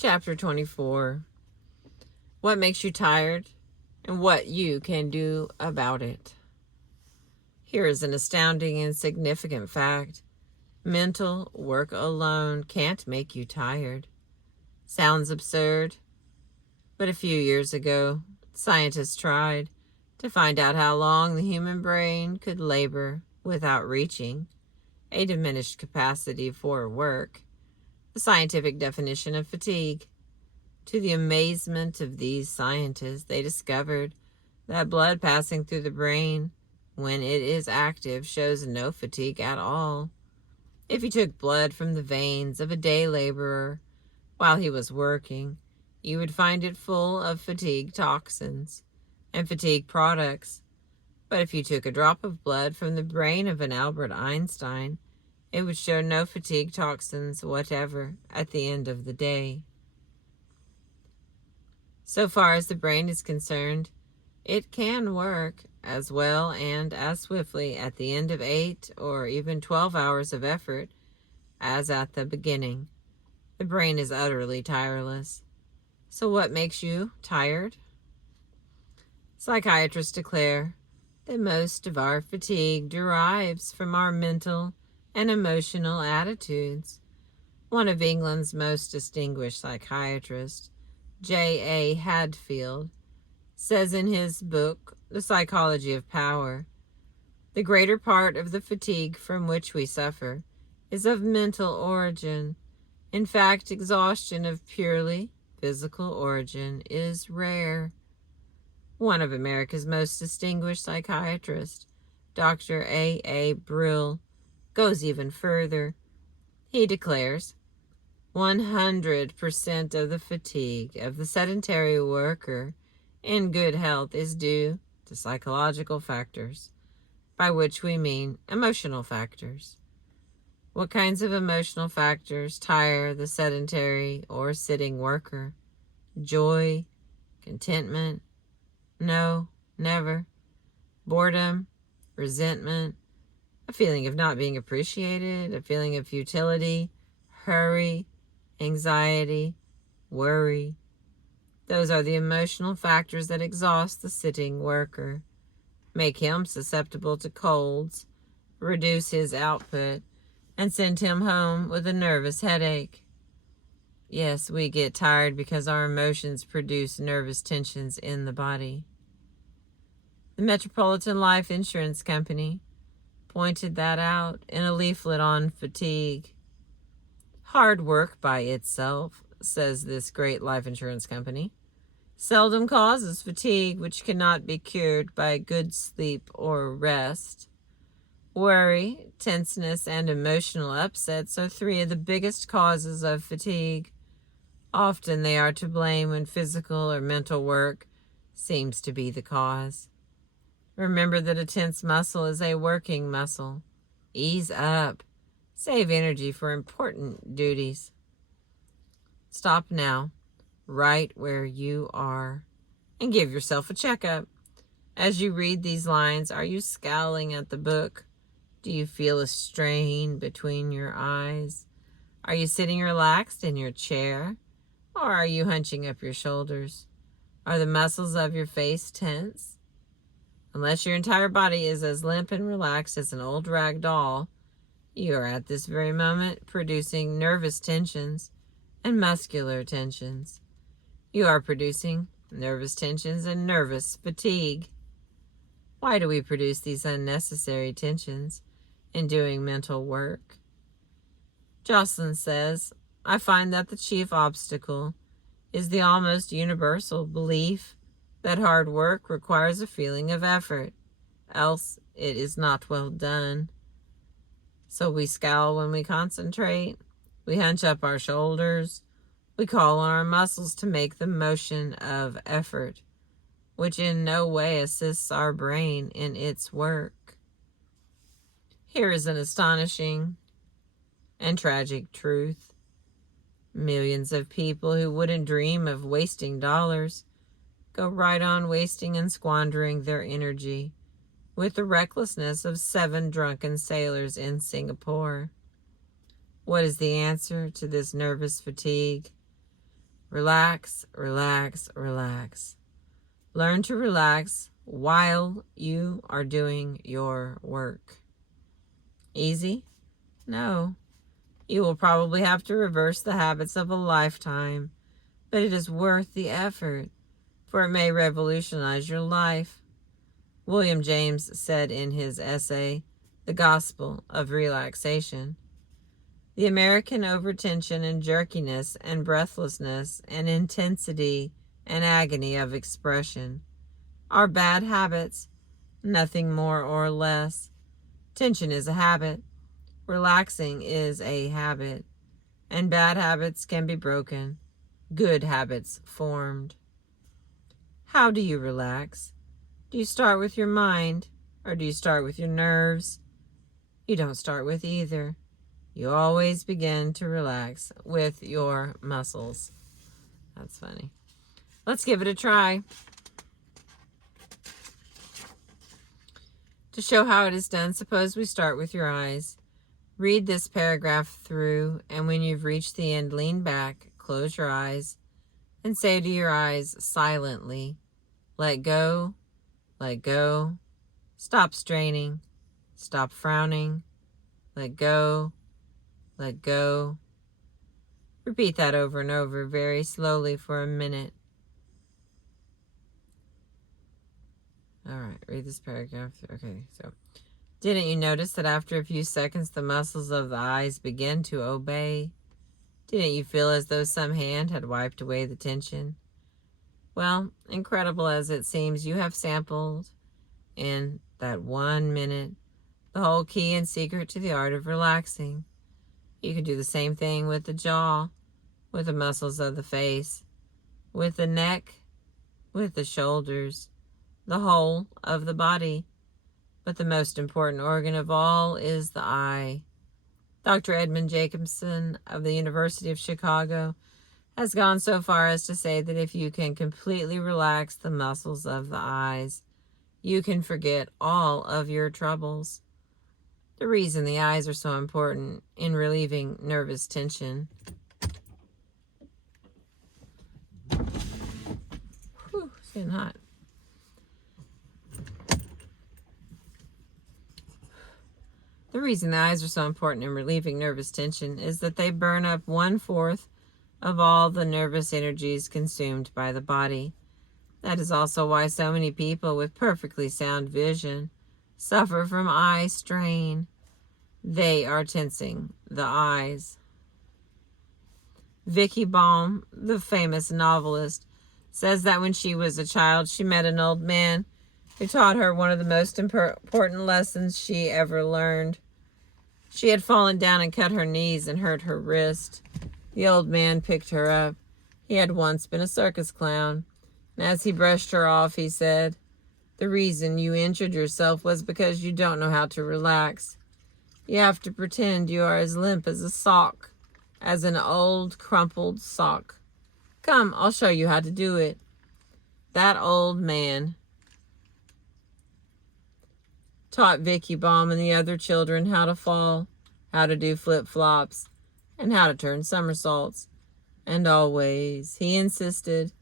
Chapter 24. What makes you tired and what you can do about it. Here is an astounding and significant fact. Mental work alone can't make you tired. Sounds absurd, but a few years ago, scientists tried to find out how long the human brain could labor without reaching a diminished capacity for work, the scientific definition of fatigue. To the amazement of these scientists, they discovered that blood passing through the brain when it is active shows no fatigue at all. If you took blood from the veins of a day laborer while he was working, you would find it full of fatigue toxins and fatigue products. But if you took a drop of blood from the brain of an Albert Einstein, it would show no fatigue toxins whatever at the end of the day. So far as the brain is concerned, it can work as well and as swiftly at the end of 8 or even 12 hours of effort as at the beginning. The brain is utterly tireless. So what makes you tired? Psychiatrists declare that most of our fatigue derives from our mental and emotional attitudes. One of England's most distinguished psychiatrists, J.A. Hadfield, says in his book, The Psychology of Power, the greater part of the fatigue from which we suffer is of mental origin. In fact, exhaustion of purely physical origin is rare. One of America's most distinguished psychiatrists, Dr. A. Brill, goes even further. He declares, 100% of the fatigue of the sedentary worker in good health is due to psychological factors, by which we mean emotional factors. What kinds of emotional factors tire the sedentary or sitting worker? Joy, contentment? No, never. Boredom, resentment, a feeling of not being appreciated, a feeling of futility, hurry, anxiety, worry. Those are the emotional factors that exhaust the sitting worker, make him susceptible to colds, reduce his output, and send him home with a nervous headache. Yes, we get tired because our emotions produce nervous tensions in the body. The Metropolitan Life Insurance Company pointed that out in a leaflet on fatigue. Hard work by itself, says this great life insurance company, seldom causes fatigue which cannot be cured by good sleep or rest. Worry, tenseness, and emotional upsets are 3 of the biggest causes of fatigue. Often they are to blame when physical or mental work seems to be the cause. Remember that a tense muscle is a working muscle. Ease up. Save energy for important duties. Stop now, right where you are, and give yourself a checkup. As you read these lines, are you scowling at the book? Do you feel a strain between your eyes? Are you sitting relaxed in your chair, or are you hunching up your shoulders? Are the muscles of your face tense? Unless your entire body is as limp and relaxed as an old rag doll, you are at this very moment producing nervous tensions and muscular tensions. You are producing nervous tensions and nervous fatigue. Why do we produce these unnecessary tensions in doing mental work? Jocelyn says, I find that the chief obstacle is the almost universal belief that hard work requires a feeling of effort, else it is not well done. So we scowl when we concentrate, we hunch up our shoulders, we call on our muscles to make the motion of effort, which in no way assists our brain in its work. Here is an astonishing and tragic truth. Millions of people who wouldn't dream of wasting dollars go right on wasting and squandering their energy with the recklessness of 7 drunken sailors in Singapore. What is the answer to this nervous fatigue? Relax, relax, relax. Learn to relax while you are doing your work. Easy? No. You will probably have to reverse the habits of a lifetime, but it is worth the effort, for it may revolutionize your life. William James said in his essay, The Gospel of Relaxation, the American overtension and jerkiness and breathlessness and intensity and agony of expression are bad habits, nothing more or less. Tension is a habit. Relaxing is a habit. And bad habits can be broken. Good habits formed. How do you relax? Do you start with your mind, or do you start with your nerves? You don't start with either. You always begin to relax with your muscles. That's funny. Let's give it a try. To show how it is done, suppose we start with your eyes. Read this paragraph through, and when you've reached the end, lean back, close your eyes, and say to your eyes silently, let go, let go, stop straining, stop frowning, let go, let go. Repeat that over and over very slowly for a minute. All right, read this paragraph. Okay, so didn't you notice that after a few seconds the muscles of the eyes begin to obey? Didn't you feel as though some hand had wiped away the tension? Well, incredible as it seems, you have sampled in that 1 minute the whole key and secret to the art of relaxing. You can do the same thing with the jaw, with the muscles of the face, with the neck, with the shoulders, the whole of the body. But the most important organ of all is the eye. Dr. Edmund Jacobson of the University of Chicago has gone so far as to say that if you can completely relax the muscles of the eyes, you can forget all of your troubles. The reason the eyes are so important in relieving nervous tension. Whew, it's getting hot. The reason the eyes are so important in relieving nervous tension is that they burn up 1/4 of all the nervous energies consumed by the body. That is also why so many people with perfectly sound vision suffer from eye strain. They are tensing the eyes. Vicky Baum, the famous novelist, says that when she was a child, she met an old man who taught her one of the most important lessons she ever learned. She had fallen down and cut her knees and hurt her wrist. The old man picked her up. He had once been a circus clown, and as he brushed her off, he said, "The reason you injured yourself was because you don't know how to relax. You have to pretend you are as limp as a sock, as an old crumpled sock. Come, I'll show you how to do it." That old man taught Vicky Baum and the other children how to fall, how to do flip-flops, and how to turn somersaults. And always, he insisted,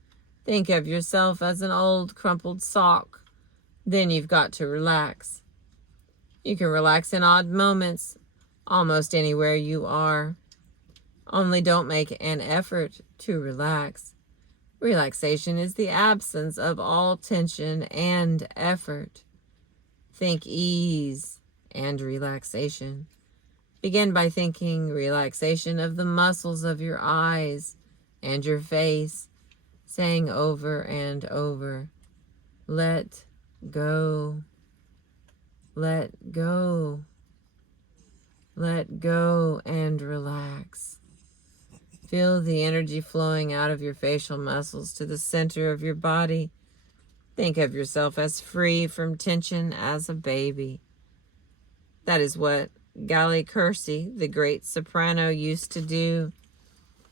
think of yourself as an old crumpled sock. Then you've got to relax. You can relax in odd moments, almost anywhere you are. Only don't make an effort to relax. Relaxation is the absence of all tension and effort. Think ease and relaxation. Begin by thinking relaxation of the muscles of your eyes and your face, saying over and over, let go, let go, let go, and relax. Feel the energy flowing out of your facial muscles to the center of your body. Think of yourself as free from tension as a baby. That is what Galli Curci, the great soprano, used to do.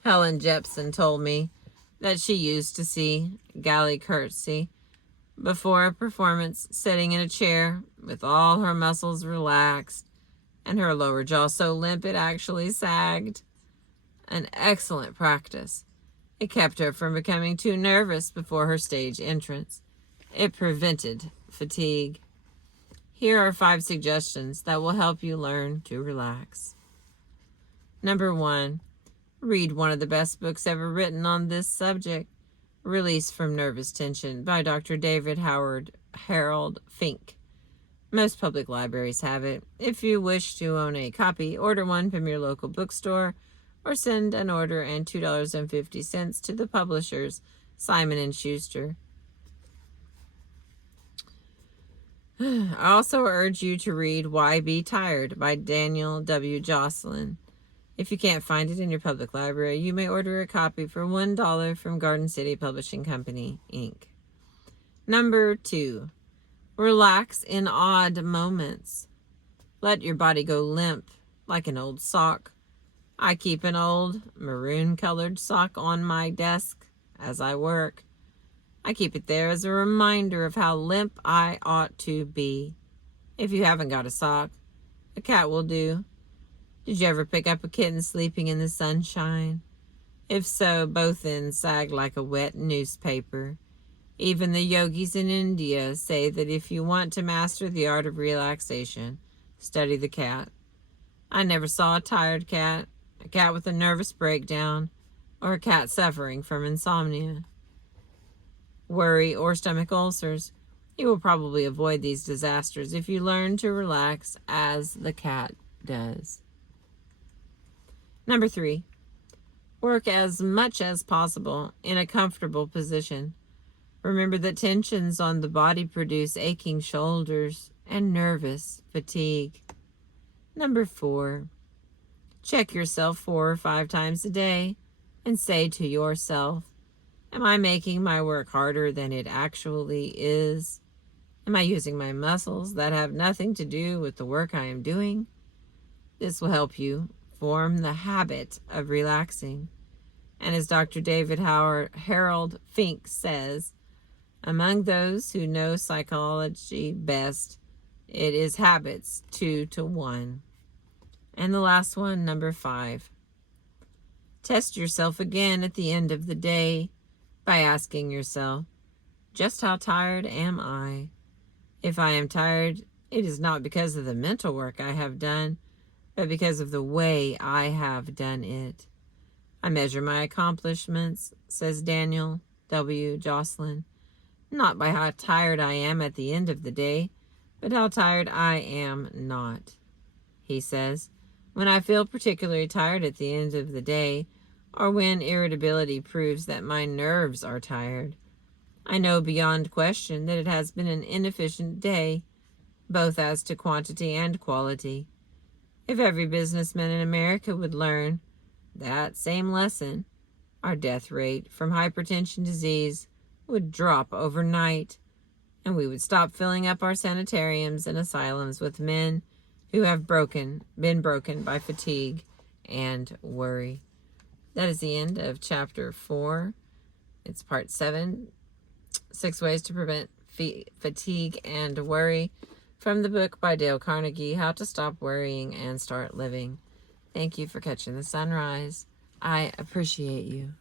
Helen Jepsen told me that she used to see Galli Curci before a performance sitting in a chair with all her muscles relaxed and her lower jaw so limp it actually sagged. An excellent practice. It kept her from becoming too nervous before her stage entrance. It prevented fatigue. Here are 5 suggestions that will help you learn to relax. Number 1, read one of the best books ever written on this subject, Release from Nervous Tension by Dr. David Harold Fink. Most public libraries have it. If you wish to own a copy, order one from your local bookstore or send an order and $2.50 to the publishers, Simon & Schuster. I also urge you to read Why Be Tired by Daniel W. Jocelyn. If you can't find it in your public library, you may order a copy for $1 from Garden City Publishing Company, Inc. Number 2, relax in odd moments. Let your body go limp like an old sock. I keep an old maroon-colored sock on my desk as I work. I keep it there as a reminder of how limp I ought to be. If you haven't got a sock, a cat will do. Did you ever pick up a kitten sleeping in the sunshine? If so, both ends sag like a wet newspaper. Even the yogis in India say that if you want to master the art of relaxation, study the cat. I never saw a tired cat, a cat with a nervous breakdown, or a cat suffering from insomnia, worry, or stomach ulcers. You will probably avoid these disasters if you learn to relax as the cat does. Number 3, work as much as possible in a comfortable position. Remember that tensions on the body produce aching shoulders and nervous fatigue. Number 4, check yourself 4 or 5 times a day and say to yourself, am I making my work harder than it actually is? Am I using my muscles that have nothing to do with the work I am doing? This will help you form the habit of relaxing. And as Dr. David Harold Fink says, among those who know psychology best, it is habits 2 to 1. And the last one, number 5. Test yourself again at the end of the day by asking yourself, just how tired am I? If I am tired, it is not because of the mental work I have done, but because of the way I have done it. I measure my accomplishments, says Daniel W. Jocelyn, not by how tired I am at the end of the day, but how tired I am not. He says, when I feel particularly tired at the end of the day, or when irritability proves that my nerves are tired, I know beyond question that it has been an inefficient day, both as to quantity and quality. If every businessman in America would learn that same lesson, our death rate from hypertension disease would drop overnight, and we would stop filling up our sanitariums and asylums with men who have been broken by fatigue and worry. That is the end of chapter 4. It's part 7, 6 Ways to Prevent Fatigue and Worry, from the book by Dale Carnegie, How to Stop Worrying and Start Living. Thank you for catching the sunrise. I appreciate you.